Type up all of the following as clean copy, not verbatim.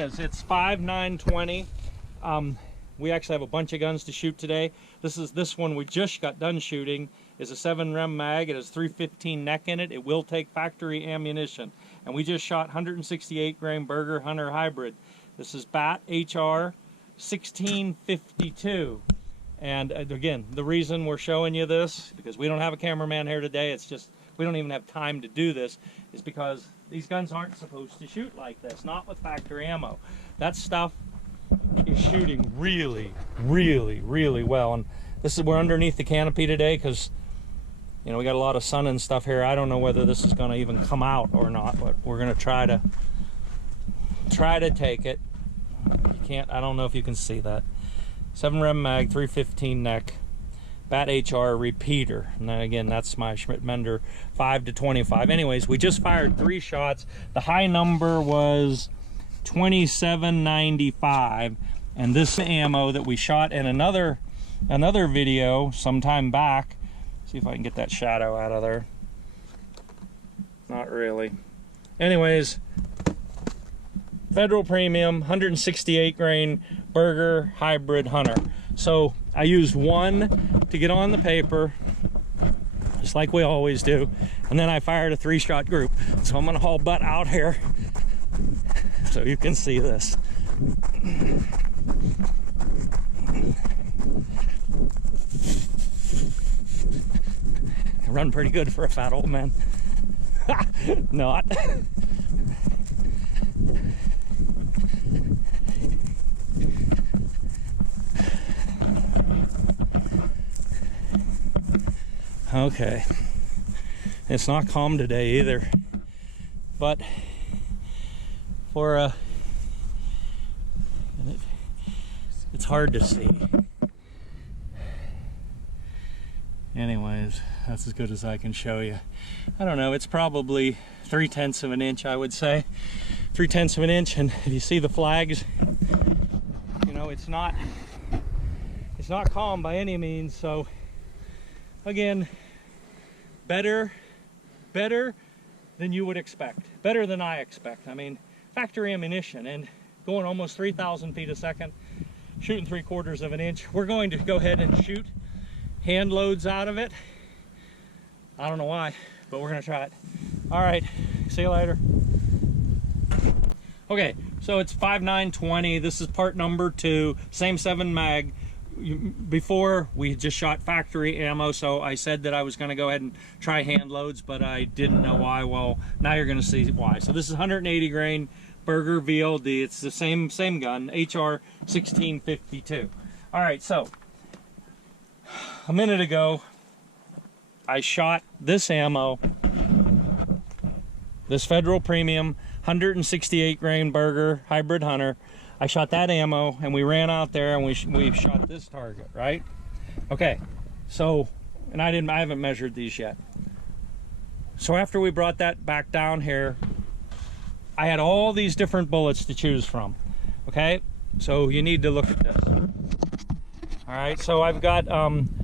is. It's 5/9/20. We actually have a bunch of guns to shoot today. This one we just got done shooting is a 7 Rem mag. It has 315 neck in it. It will take factory ammunition. And we just shot 168 grain Berger Hunter hybrid. This is BAT HR 1652. And again, the reason we're showing you this, because we don't have a cameraman here today, it's just we don't even have time to do this, is because these guns aren't supposed to shoot like this, not with factory ammo. That stuff is shooting really, really, really well. And this is, we're underneath the canopy today because, you know, we got a lot of sun and stuff here. I don't know whether this is going to even come out or not, but we're going to try to take it. You can't, I don't know if you can see that. 7 Rem mag, 315 neck, BAT HR repeater. And then again, that's my Schmidt-Mender 5-25. Anyways, we just fired 3 shots. The high number was 2795, and this ammo that we shot in another video sometime back. See if I can get that shadow out of there. Not really. Anyways, Federal Premium 168 grain Berger hybrid Hunter. So I used one to get on the paper, just like we always do, and then I fired a 3-shot group. So I'm gonna haul butt out here so you can see this. I run pretty good for a fat old man. Not. Okay, it's not calm today either, but for it's hard to see. Anyways, that's as good as I can show you. I don't know, it's probably 3/10 of an inch, I would say. 3/10 of an inch, and if you see the flags, you know, it's not calm by any means. So again, better than you would expect, better than I expect. I mean, factory ammunition and going almost 3,000 feet a second, shooting 3/4 of an inch. We're going to go ahead and shoot hand loads out of it. I don't know why, but we're gonna try it. All right, see you later. Okay, so it's 5/9/20. This is part number 2, same 7 mag. Before we just shot factory ammo, so I said that I was going to go ahead and try hand loads, but I didn't know why. Well, now you're going to see why. So this is 180 grain Berger VLD. It's the same gun, HR 1652. All right, so a minute ago I shot this ammo, this Federal Premium 168 grain Berger hybrid Hunter. I shot that ammo and we ran out there and we shot this target, right? Okay, so, and I haven't measured these yet. So after we brought that back down here, I had all these different bullets to choose from, okay? So you need to look at this. All right, so I've got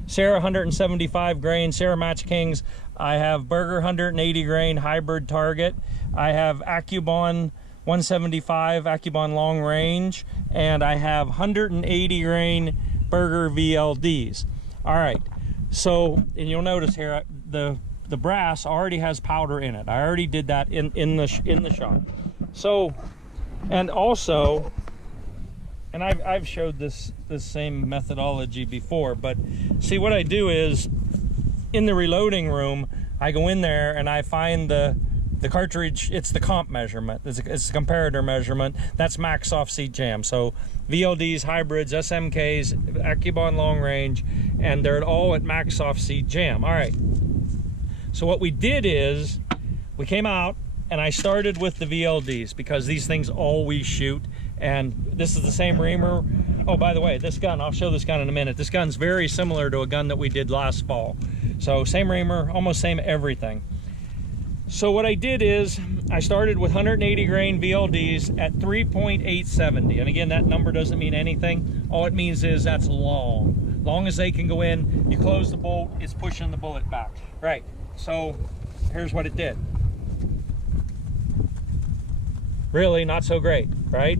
Sarah 175 grain, Sarah Match Kings. I have Berger 180 grain hybrid target. I have AccuBond 175 AccuBond long range, and I have 180 grain Berger VLDs. All right, so, and you'll notice here the brass already has powder in it. I already did that in the shot. So, and also, and I've showed this same methodology before, but see what I do is in the reloading room, I go in there and I find the cartridge. It's the comp measurement, it's a comparator measurement. That's max off seat jam. So VLDs, hybrids, SMKs, AccuBond long range, and they're all at max off seat jam. All right, so what we did is we came out and I started with the VLDs because these things always shoot, and this is the same reamer. Oh, by the way, this gun, I'll show this gun in a minute. This gun's very similar to a gun that we did last fall. So same reamer, almost same everything. So what I did is I started with 180 grain VLDs at 3.870. And again, that number doesn't mean anything. All it means is that's long. Long as they can go in, you close the bolt, it's pushing the bullet back. Right, so here's what it did. really not so great, right?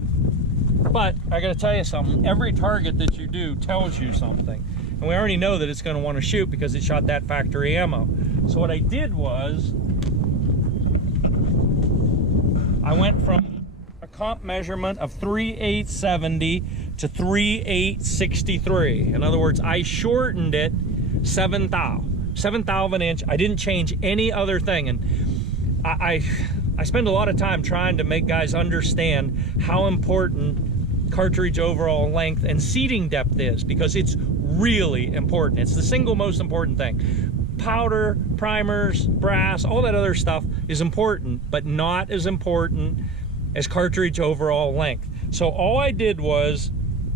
But I gotta tell you something, every target that you do tells you something. And we already know that it's gonna wanna shoot because it shot that factory ammo. So what I did was, I went from a comp measurement of 3.870 to 3.863. In other words, I shortened it 7 thou of an inch. I didn't change any other thing. And I spend a lot of time trying to make guys understand how important cartridge overall length and seating depth is, because it's really important. It's the single most important thing. Powder, primers, brass, all that other stuff is important, but not as important as cartridge overall length. So all I did was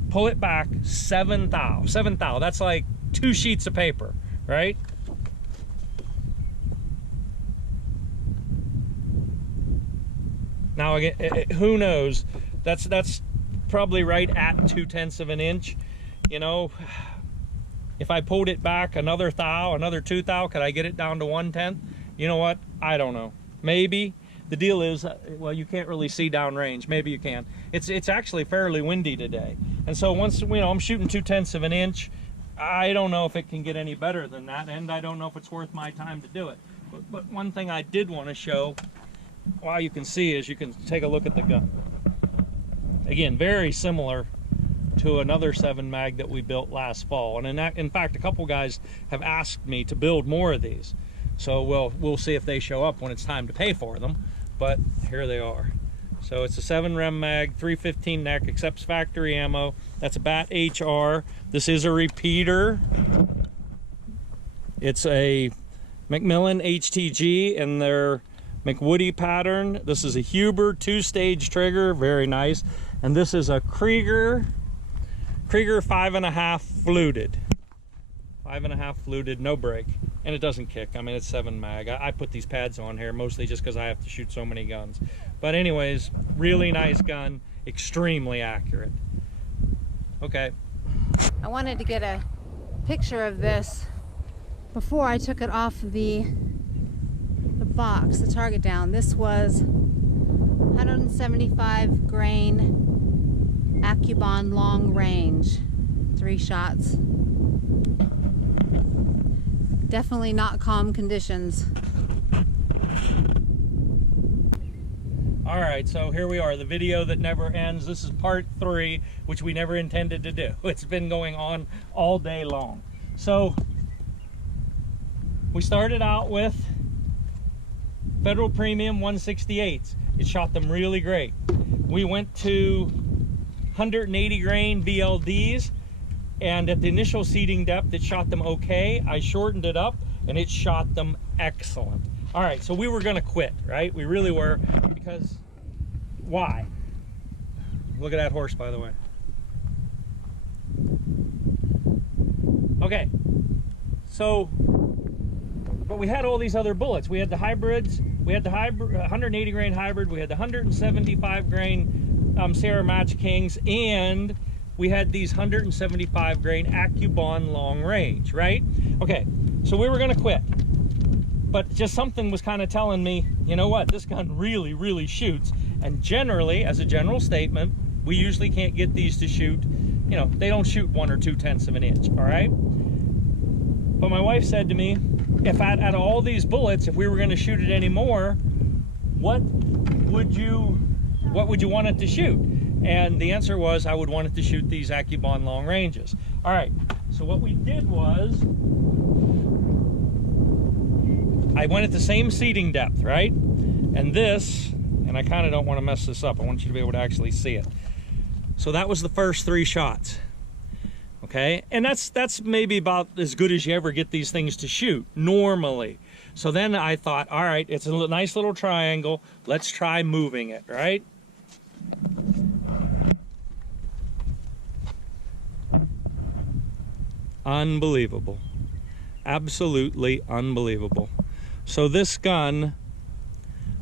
pull it back 7 thou. 7 thou, that's like 2 sheets of paper, right? Now again, who knows? That's probably right at 2/10 of an inch. You know, if I pulled it back another thou, another 2 thou, could I get it down to 1/10? You know what? I don't know. Maybe. The deal is, well, you can't really see downrange. Maybe you can. It's actually fairly windy today, and so once, you know, I'm shooting 2/10 of an inch. I don't know if it can get any better than that, and I don't know if it's worth my time to do it. But one thing I did want to show, well, you can see, is you can take a look at the gun. Again, very similar to another 7 mag that we built last fall, and in fact, a couple guys have asked me to build more of these. So we'll see if they show up when it's time to pay for them. But here they are. So it's a 7 Rem mag, 315 neck, accepts factory ammo. That's a BAT HR. This is a repeater. It's a Macmillan HTG in their McWoody pattern. This is a Huber 2-stage trigger, very nice. And this is a Krieger 5.5 fluted. 5.5 fluted, no break. And it doesn't kick. I mean, it's 7 mag. I put these pads on here mostly just because I have to shoot so many guns. But anyways, really nice gun, extremely accurate. Okay. I wanted to get a picture of this before I took it off the box, the target down. This was 175 grain AccuBond long range, 3 shots. Definitely not calm conditions. All right, so here we are, the video that never ends. This is part 3, which we never intended to do. It's been going on all day long. So we started out with Federal Premium 168s. It shot them really great. We went to 180 grain VLDs, and at the initial seating depth, it shot them okay. I shortened it up, and it shot them excellent. All right, so we were gonna quit, right? We really were, because why? Look at that horse, by the way. Okay, so, but we had all these other bullets. We had the hybrids, we had the 180 grain hybrid, we had the 175 grain Sierra Match Kings, and we had these 175 grain AccuBond long range, right? Okay, so we were gonna quit, but just something was kind of telling me, you know what, this gun really, really shoots. And generally, as a general statement, we usually can't get these to shoot, you know, they don't shoot 1 or 2/10 of an inch, all right? But my wife said to me, if out of all these bullets, if we were gonna shoot it anymore, what would you want it to shoot? And the answer was, I would want it to shoot these AccuBond long ranges. All right, so what we did was, I went at the same seating depth, right? And this, and I kind of don't want to mess this up. I want you to be able to actually see it. So that was the first 3 shots. Okay, and that's maybe about as good as you ever get these things to shoot normally. So then I thought, all right, it's a nice little triangle. Let's try moving it, right? Unbelievable. Absolutely unbelievable. So this gun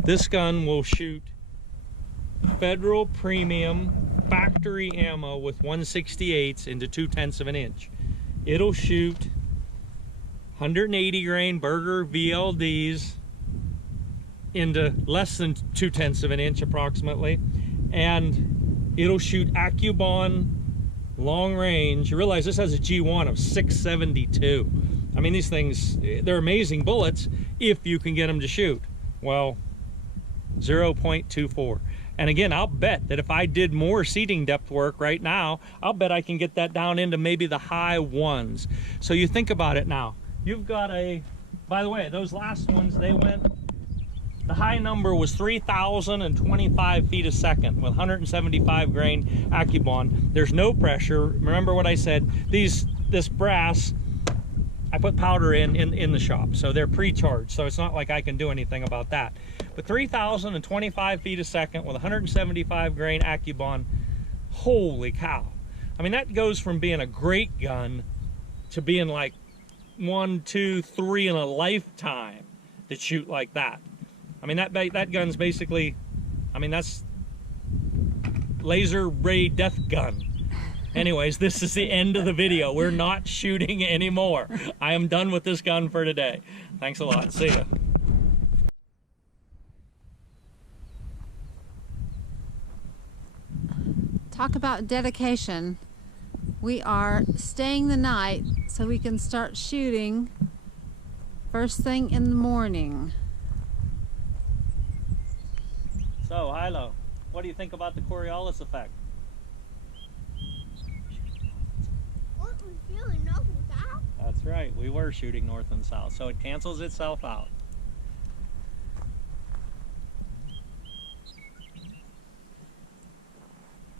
will shoot Federal Premium factory ammo with 168s into 2/10 of an inch. It'll shoot 180 grain Berger VLDs into less than 2/10 of an inch approximately, and it'll shoot AccuBond long range. You realize this has a G1 of 672. I mean, these things, they're amazing bullets if you can get them to shoot. Well, 0.24. And again, I'll bet that if I did more seating depth work right now, I'll bet I can get that down into maybe the high ones. So you think about it now. You've got a, by the way, those last ones, they went, the high number was 3,025 feet a second with 175 grain AccuBond. There's no pressure. Remember what I said, this brass, I put powder in the shop, so they're pre-charged, so it's not like I can do anything about that. But 3,025 feet a second with 175 grain AccuBond, holy cow. I mean, that goes from being a great gun to being like 1, 2, 3 in a lifetime to shoot like that. I mean, that gun's basically, I mean, that's laser ray death gun. Anyways, this is the end of the video. We're not shooting anymore. I am done with this gun for today. Thanks a lot. See ya. Talk about dedication. We are staying the night so we can start shooting first thing in the morning. So, Hilo, what do you think about the Coriolis effect? What was shooting north and south? That's right, we were shooting north and south, so it cancels itself out.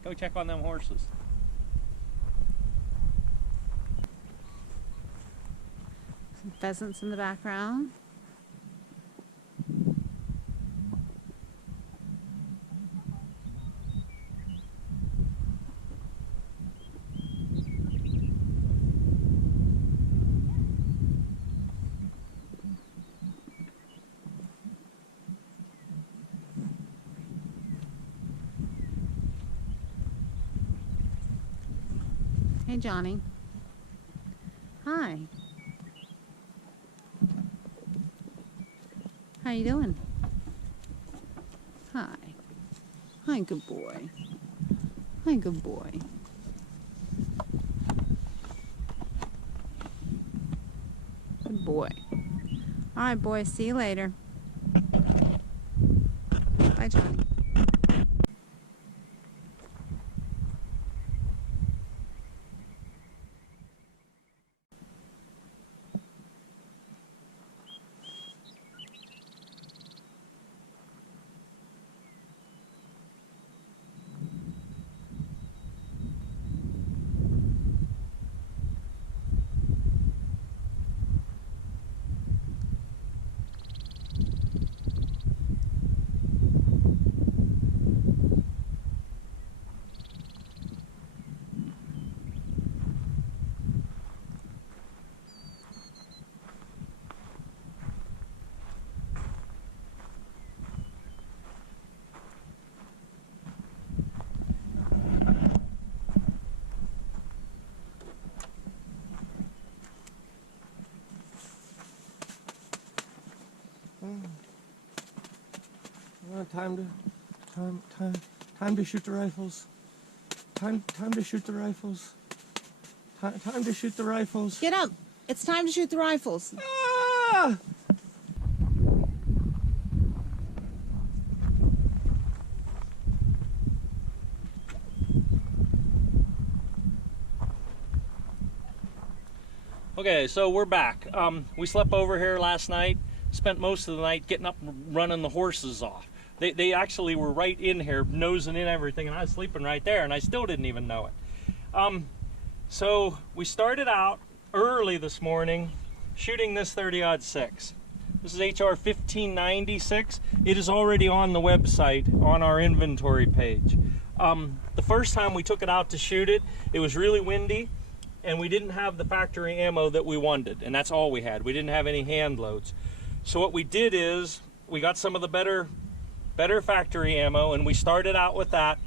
Go check on them horses. Some pheasants in the background. Hey, Johnny. Hi. How you doing? Hi. Hi, good boy. Hi, good boy. Good boy. All right, boys. See you later. Bye, Johnny. Time to shoot the rifles. Time to shoot the rifles. Time to shoot the rifles. Get up. It's time to shoot the rifles. Ah! Okay, so we're back. We slept over here last night, spent most of the night getting up and running the horses off. They actually were right in here, nosing in everything, and I was sleeping right there, and I still didn't even know it. So we started out early this morning shooting this 30-06. This is HR 1596. It is already on the website on our inventory page. The first time we took it out to shoot it, it was really windy, and we didn't have the factory ammo that we wanted, and that's all we had. We didn't have any hand loads. So what we did is we got some of the better factory ammo, and we started out with that,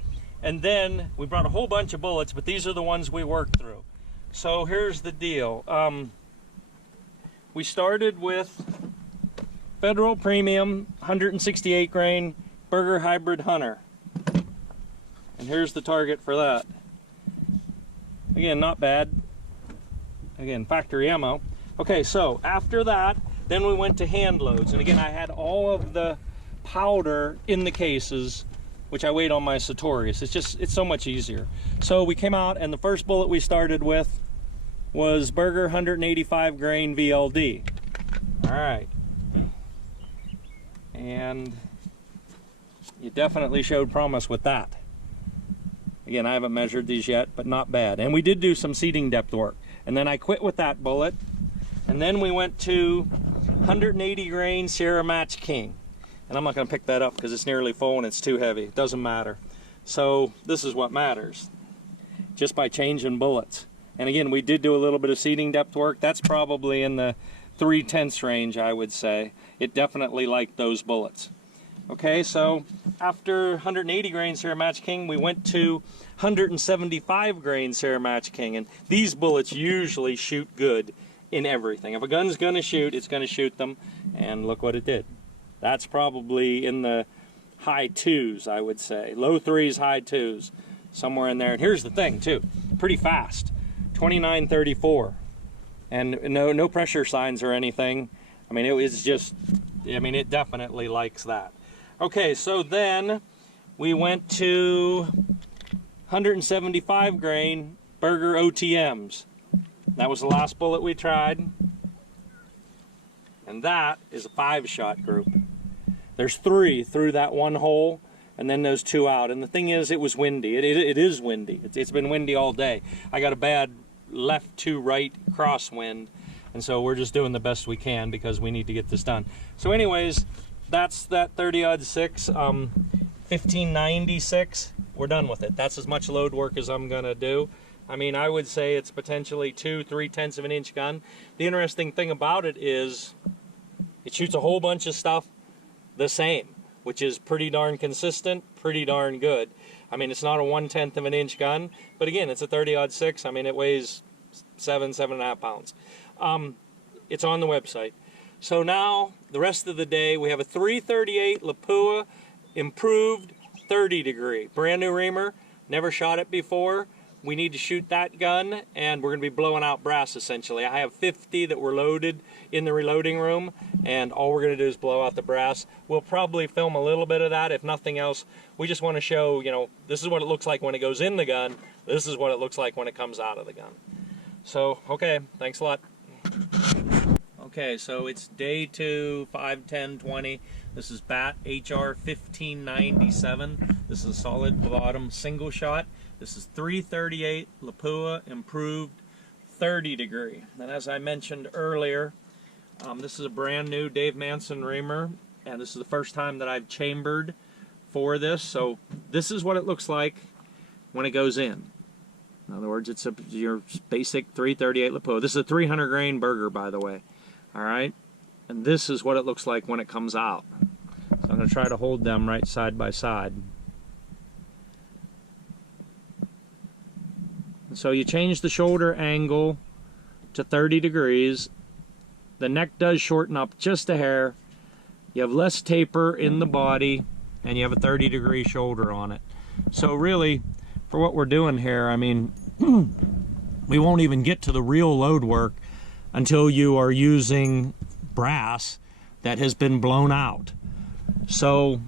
and then we brought a whole bunch of bullets, but these are the ones we worked through. So here's the deal. We started with Federal Premium 168 grain Berger Hybrid Hunter. And here's the target for that. Again, not bad. Again, factory ammo. Okay, so after that, then we went to hand loads. And again, I had all of the powder in the cases, which I weighed on my Sartorius. It's so much easier. So we came out, and the first bullet we started with was Berger 185 grain VLD. All right. And you definitely showed promise with that. Again, I haven't measured these yet, but not bad. And we did do some seating depth work. And then I quit with that bullet. And then we went to 180 grain Sierra Match King. And I'm not going to pick that up because it's nearly full and it's too heavy. It doesn't matter. So this is what matters. Just by changing bullets. And again, we did do a little bit of seating depth work. That's probably in the 3/10 range, I would say. It definitely liked those bullets. Okay, so after 180 grain Sierra Match King, we went to 175 grain Sierra Match King. And these bullets usually shoot good in everything. If a gun's going to shoot, it's going to shoot them. And look what it did. That's probably in the high 2s, I would say. Low 3s, high 2s. Somewhere in there. And here's the thing, too. Pretty fast. 29.34. And no pressure signs or anything. I mean, it was just, I mean, it definitely likes that. Okay, so then we went to 175 grain Berger OTMs. That was the last bullet we tried. And that is a 5-shot group. There's 3 through that one hole, and then those 2 out. And the thing is, it was windy. It is windy. It's been windy all day. I got a bad left to right crosswind, and so we're just doing the best we can because we need to get this done. So anyways, that's that 30-06, 1596. We're done with it. That's as much load work as I'm gonna do. I mean, I would say it's potentially 2/3 of an inch gun. The interesting thing about it is it shoots a whole bunch of stuff the same, which is pretty darn consistent, pretty darn good. I mean, it's not a 1/10 of an inch gun, but again, it's a 30-06. I mean, it weighs 7.5 pounds. It's on the website. So now, the rest of the day, we have a 338 Lapua Improved 30 degree. Brand new reamer, never shot it before. We need to shoot that gun, and we're going to be blowing out brass, essentially. I have 50 that were loaded in the reloading room, and all we're going to do is blow out the brass. We'll probably film a little bit of that, if nothing else. We just want to show, you know, this is what it looks like when it goes in the gun. This is what it looks like when it comes out of the gun. So, okay, thanks a lot. Okay, so it's day 2, 5/10/20. This is BAT HR 1597. This is a solid bottom single shot. This is 338 Lapua Improved 30 degree. And as I mentioned earlier, this is a brand new Dave Manson reamer, and this is the first time that I've chambered for this. So this is what it looks like when it goes in. In other words, it's your basic 338 Lapua. This is a 300 grain Berger, by the way. All right, and this is what it looks like when it comes out. So I'm going to try to hold them right side by side. So you change the shoulder angle to 30 degrees. The neck does shorten up just a hair. You have less taper in the body, and you have a 30-degree shoulder on it. So really, for what we're doing here, I mean, we won't even get to the real load work until you are using brass that has been blown out. So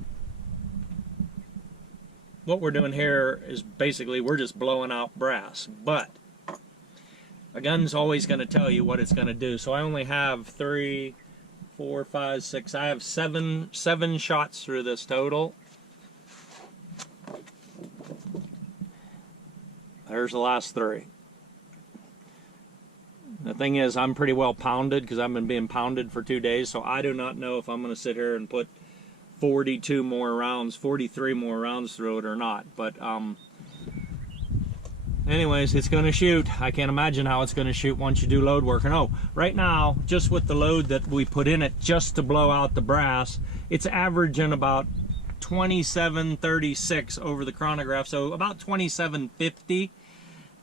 what we're doing here is basically we're just blowing out brass, but a gun's always going to tell you what it's going to do. So I only have 3, 4, 5, 6. I have seven shots through this total. There's the last 3. The thing is, I'm pretty well pounded because I've been being pounded for 2 days, so I do not know if I'm going to sit here and put 42 more rounds, 43 more rounds through it or not. But anyways, it's going to shoot. I can't imagine how it's going to shoot once you do load work. And oh, right now, just with the load that we put in it just to blow out the brass, it's averaging about 27.36 over the chronograph, so about 27.50.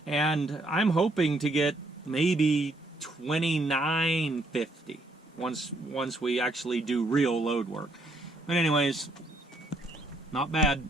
And I'm hoping to get maybe 29.50 once we actually do real load work. But anyways, not bad.